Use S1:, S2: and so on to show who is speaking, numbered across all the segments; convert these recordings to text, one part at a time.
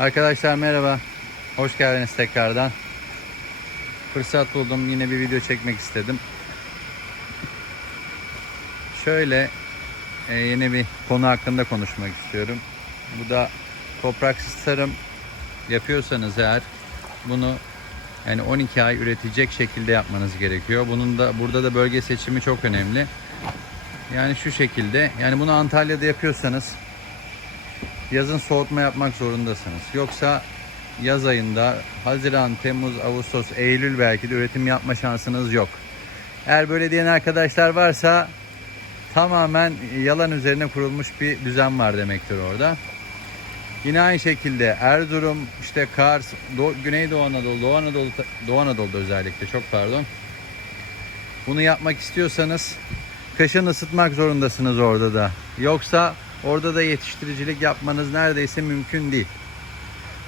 S1: Arkadaşlar merhaba. Hoş geldiniz tekrardan. Fırsat buldum yine bir video çekmek istedim. Şöyle e, yeni bir konu hakkında konuşmak istiyorum. Bu da topraksız tarım yapıyorsanız eğer bunu yani 12 ay üretecek şekilde yapmanız gerekiyor. Bunun da burada da bölge seçimi çok önemli. Yani şu şekilde yani bunu Antalya'da yapıyorsanız yazın soğutma yapmak zorundasınız. Yoksa yaz ayında Haziran, Temmuz, Ağustos, Eylül belki de üretim yapma şansınız yok. Eğer böyle diyen arkadaşlar varsa tamamen yalan üzerine kurulmuş bir düzen var demektir orada. Yine aynı şekilde Erzurum, işte Kars, Doğu, Güneydoğu Anadolu, Doğu Anadolu, Doğu Anadolu'da özellikle çok pardon. Bunu yapmak istiyorsanız kışın ısıtmak zorundasınız orada da. Yoksa orada da yetiştiricilik yapmanız neredeyse mümkün değil.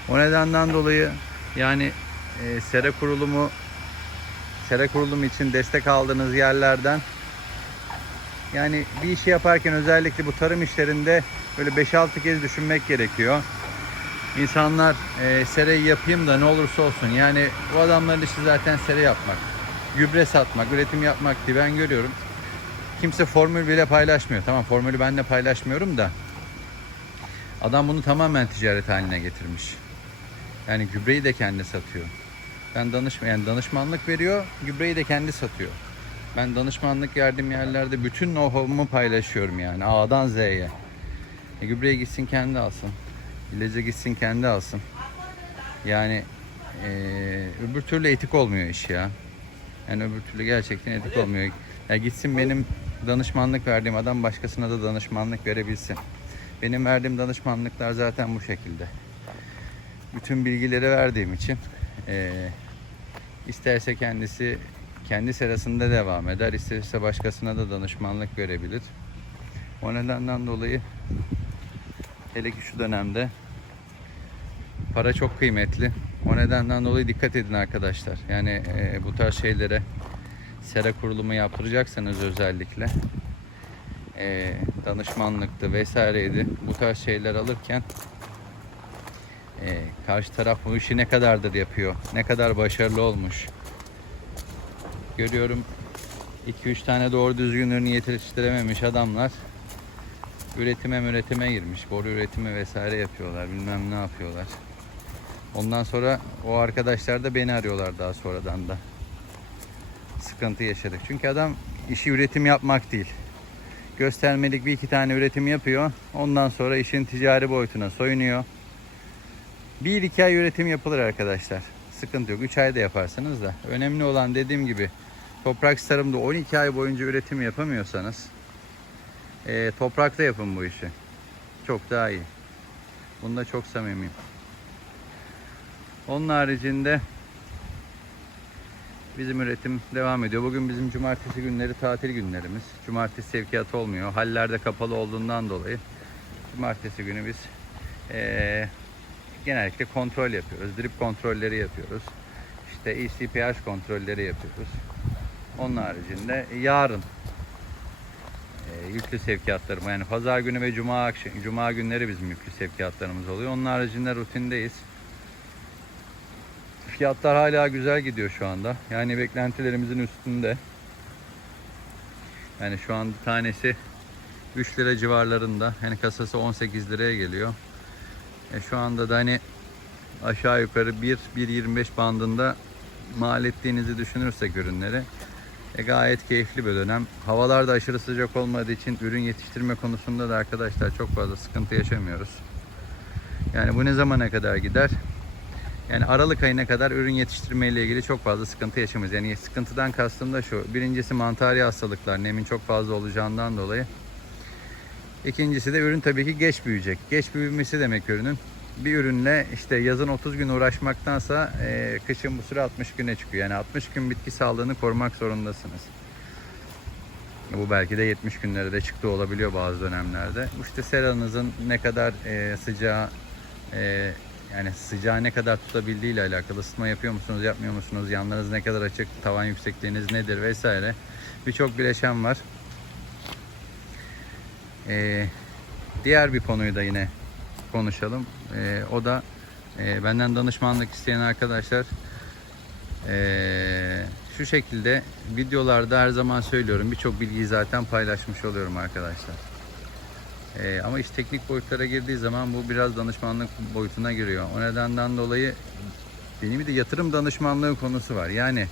S1: O nedenden dolayı yani e, sera kurulumu sera kurulumu için destek aldığınız yerlerden yani bir işi yaparken özellikle bu tarım işlerinde böyle 5-6 kez düşünmek gerekiyor. İnsanlar e, serayı yapayım da ne olursa olsun yani bu adamların işi zaten sera yapmak, gübre satmak, üretim yapmak diye ben görüyorum. Kimse formül bile paylaşmıyor. Tamam formülü ben de paylaşmıyorum da adam bunu tamamen ticaret haline getirmiş. Yani gübreyi de kendi satıyor. Ben danışma yani danışmanlık veriyor, gübreyi de kendi satıyor. Ben danışmanlık verdiğim yerlerde bütün know-how'umu paylaşıyorum yani A'dan Z'ye. E, gübreye gitsin kendi alsın. İlaca gitsin kendi alsın. Yani e, öbür türlü etik olmuyor iş ya. Yani öbür türlü gerçekten etik olmuyor. Ya gitsin benim danışmanlık verdiğim adam başkasına da danışmanlık verebilsin. Benim verdiğim danışmanlıklar zaten bu şekilde. Bütün bilgileri verdiğim için e, isterse kendisi kendi serasında devam eder, isterse başkasına da danışmanlık verebilir. O nedenden dolayı hele ki şu dönemde para çok kıymetli. O nedenden dolayı dikkat edin arkadaşlar. Yani e, bu tarz şeylere sera kurulumu yaptıracaksanız özellikle e, danışmanlıktı vesaireydi. Bu tarz şeyler alırken e, karşı taraf bu işi ne kadardır yapıyor, ne kadar başarılı olmuş. Görüyorum 2-3 tane doğru düzgün ürün yetiştirememiş adamlar üretime üretime girmiş. Boru üretimi vesaire yapıyorlar. Bilmem ne yapıyorlar. Ondan sonra o arkadaşlar da beni arıyorlar daha sonradan da. Sıkıntı yaşadık. Çünkü adam işi üretim yapmak değil. Göstermelik bir iki tane üretim yapıyor. Ondan sonra işin ticari boyutuna soyunuyor. Bir iki ay üretim yapılır arkadaşlar. Sıkıntı yok. 3 ayda yaparsınız da. Önemli olan dediğim gibi toprak tarımda 12 ay boyunca üretim yapamıyorsanız e, toprakta yapın bu işi. Çok daha iyi. Bunda çok samimiyim. Onun haricinde bizim üretim devam ediyor. Bugün bizim cumartesi günleri tatil günlerimiz. Cumartesi sevkiyat olmuyor. Hallerde kapalı olduğundan dolayı cumartesi günü biz eee, genellikle kontrol yapıyoruz. Drip kontrolleri yapıyoruz. İşte ECPH kontrolleri yapıyoruz. Onun haricinde yarın e, yüklü sevkiyatlarım yani pazar günü ve cuma akşam, cuma günleri bizim yüklü sevkiyatlarımız oluyor. Onun haricinde rutindeyiz. Fiyatlar hala güzel gidiyor şu anda. Yani beklentilerimizin üstünde. Yani şu an tanesi 3 lira civarlarında. Yani kasası 18 liraya geliyor. E şu anda da hani aşağı yukarı 1 1.25 bandında mal ettiğinizi düşünürsek ürünleri e gayet keyifli bir dönem. Havalar da aşırı sıcak olmadığı için ürün yetiştirme konusunda da arkadaşlar çok fazla sıkıntı yaşamıyoruz. Yani bu ne zamana kadar gider? Yani Aralık ayına kadar ürün yetiştirme ile ilgili çok fazla sıkıntı yaşamayız. Yani sıkıntıdan kastım da şu. Birincisi mantari hastalıklar. Nemin çok fazla olacağından dolayı. İkincisi de ürün tabii ki geç büyüyecek. Geç büyümesi demek ürünün. Bir ürünle işte yazın 30 gün uğraşmaktansa e, kışın bu süre 60 güne çıkıyor. Yani 60 gün bitki sağlığını korumak zorundasınız. Bu belki de 70 günlere de çıktı olabiliyor bazı dönemlerde. İşte seranızın ne kadar e, sıcağı e, yani sıcağı ne kadar tutabildiği ile alakalı. Isıtma yapıyor musunuz, yapmıyor musunuz? Yanlarınız ne kadar açık, tavan yüksekliğiniz nedir vesaire. Birçok bileşen var. Ee, diğer bir konuyu da yine konuşalım. Ee, o da e, benden danışmanlık isteyen arkadaşlar e, şu şekilde videolarda her zaman söylüyorum birçok bilgiyi zaten paylaşmış oluyorum arkadaşlar. E, ama iş teknik boyutlara girdiği zaman bu biraz danışmanlık boyutuna giriyor. O nedenden dolayı benim de yatırım danışmanlığı konusu var. Yani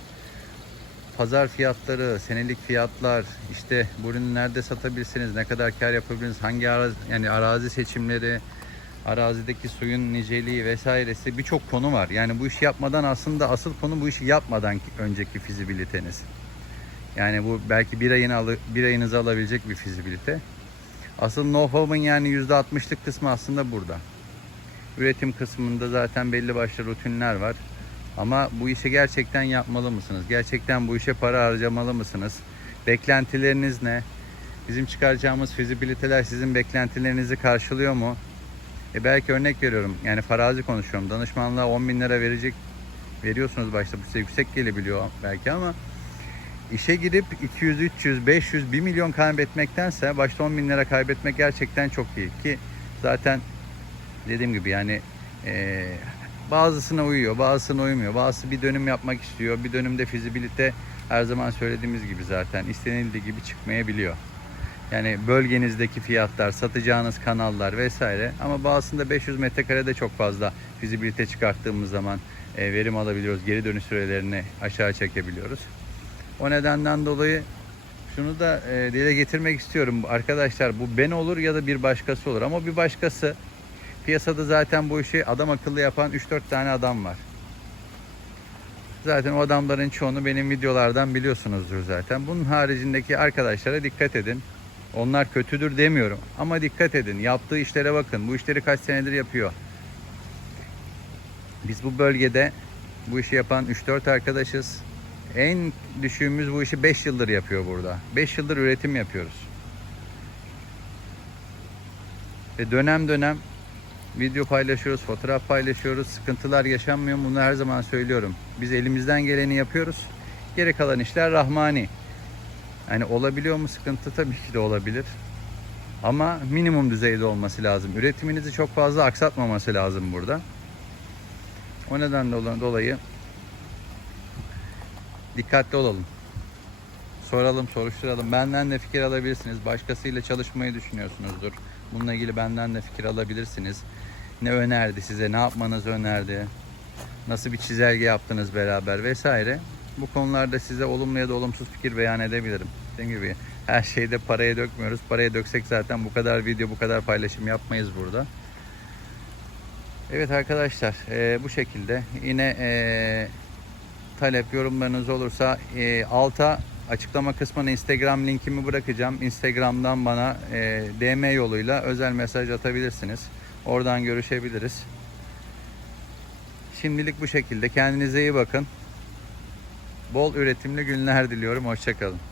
S1: pazar fiyatları, senelik fiyatlar, işte bu ürünü nerede satabilirsiniz, ne kadar kar yapabilirsiniz, hangi arazi, yani arazi seçimleri, arazideki suyun niceliği vesairesi birçok konu var. Yani bu işi yapmadan aslında asıl konu bu işi yapmadan ki- önceki fizibiliteniz. Yani bu belki bir ayını alı, bir ayınızı alabilecek bir fizibilite. Asıl know-how'un yani %60'lık kısmı aslında burada. Üretim kısmında zaten belli başlı rutinler var. Ama bu işi gerçekten yapmalı mısınız? Gerçekten bu işe para harcamalı mısınız? Beklentileriniz ne? Bizim çıkaracağımız fizibiliteler sizin beklentilerinizi karşılıyor mu? E belki örnek veriyorum. Yani farazi konuşuyorum. Danışmanlığa 10 bin lira verecek veriyorsunuz başta. Bu size yüksek gelebiliyor belki ama işe girip 200, 300, 500, 1 milyon kaybetmektense başta 10 bin lira kaybetmek gerçekten çok iyi. Ki zaten dediğim gibi yani e, bazısına uyuyor, bazısına uymuyor. Bazısı bir dönüm yapmak istiyor. Bir dönümde fizibilite her zaman söylediğimiz gibi zaten istenildiği gibi çıkmayabiliyor. Yani bölgenizdeki fiyatlar, satacağınız kanallar vesaire. Ama bazısında 500 metrekarede çok fazla fizibilite çıkarttığımız zaman e, verim alabiliyoruz. Geri dönüş sürelerini aşağı çekebiliyoruz. O nedenden dolayı şunu da e, dile getirmek istiyorum. Arkadaşlar bu ben olur ya da bir başkası olur. Ama bir başkası piyasada zaten bu işi adam akıllı yapan 3-4 tane adam var. Zaten o adamların çoğunu benim videolardan biliyorsunuzdur zaten. Bunun haricindeki arkadaşlara dikkat edin. Onlar kötüdür demiyorum ama dikkat edin. Yaptığı işlere bakın. Bu işleri kaç senedir yapıyor. Biz bu bölgede bu işi yapan 3-4 arkadaşız. En düşüğümüz bu işi 5 yıldır yapıyor burada. 5 yıldır üretim yapıyoruz. Ve dönem dönem video paylaşıyoruz, fotoğraf paylaşıyoruz. Sıkıntılar yaşanmıyor? Bunu her zaman söylüyorum. Biz elimizden geleni yapıyoruz. Geri kalan işler rahmani. Yani olabiliyor mu sıkıntı? Tabii ki de olabilir. Ama minimum düzeyde olması lazım. Üretiminizi çok fazla aksatmaması lazım burada. O nedenle dolayı dikkatli olalım. Soralım, soruşturalım. Benden de fikir alabilirsiniz. Başkasıyla çalışmayı düşünüyorsunuzdur. Bununla ilgili benden de fikir alabilirsiniz. Ne önerdi size, ne yapmanızı önerdi, nasıl bir çizelge yaptınız beraber vesaire. Bu konularda size olumlu ya da olumsuz fikir beyan edebilirim. Dediğim gibi her şeyde paraya dökmüyoruz. Paraya döksek zaten bu kadar video, bu kadar paylaşım yapmayız burada. Evet arkadaşlar e, bu şekilde yine e, talep yorumlarınız olursa e, alta açıklama kısmına Instagram linkimi bırakacağım. Instagram'dan bana e, DM yoluyla özel mesaj atabilirsiniz. Oradan görüşebiliriz. Şimdilik bu şekilde. Kendinize iyi bakın. Bol üretimli günler diliyorum. Hoşçakalın.